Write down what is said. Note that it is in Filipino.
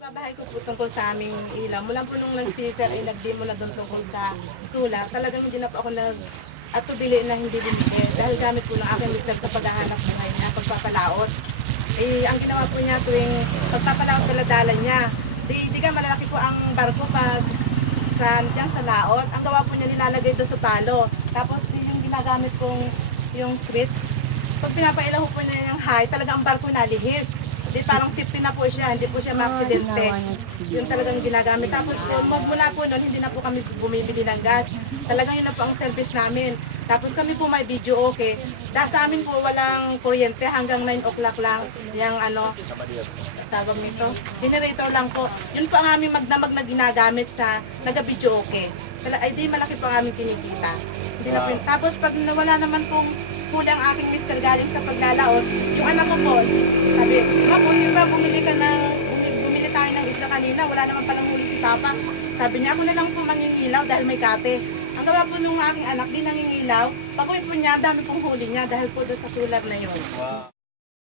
Babahay ko po tungkol sa aming ilaw. Mula po nung nag-sisir ay nag-demo na doon tungkol sa solar. Talagang hindi na po ako atubili na hindi bumili. Dahil gamit po ng aking mister sa paghahanap buhay niya, pagpapalaot. Eh, ang ginawa po niya tuwing pagpapalaot sa ladala niya. Di ka malalaki po ang barko pag dyan sa laot. Ang gawa po niya nilalagay doon sa palo. Tapos yung ginagamit kong yung switch. Pag pinapailaw po niya yung high, talagang ang barko nalihis. Di parang 50 na po siya, hindi po siya ma-aksidente. Yun talagang ginagamit. Tapos mula po noon, hindi na po kami bumibili ng gas. Talagang yun na po ang service namin. Tapos kami po may video okay. Dahil sa amin po walang kuryente hanggang 9 o'clock lang. Yung tawag nito, generator lang po. Yun po ang aming magdamag na ginagamit sa naga-video okay. Ay di malaki po ang aming kinikita. Hindi na po yun. Tapos pag wala naman pong kulang aking mister galing sa paglalaot, yung anak ko po, sabi, ma, kung ba bumili tayo ng isla kanina, wala naman palang huli si Papa. Sabi niya, ako na lang po mangingilaw dahil may kate. Ang gawa po nung aking anak, di nangingilaw, pag-uwi po niya, dami pong huli niya dahil po doon sa solar na yun.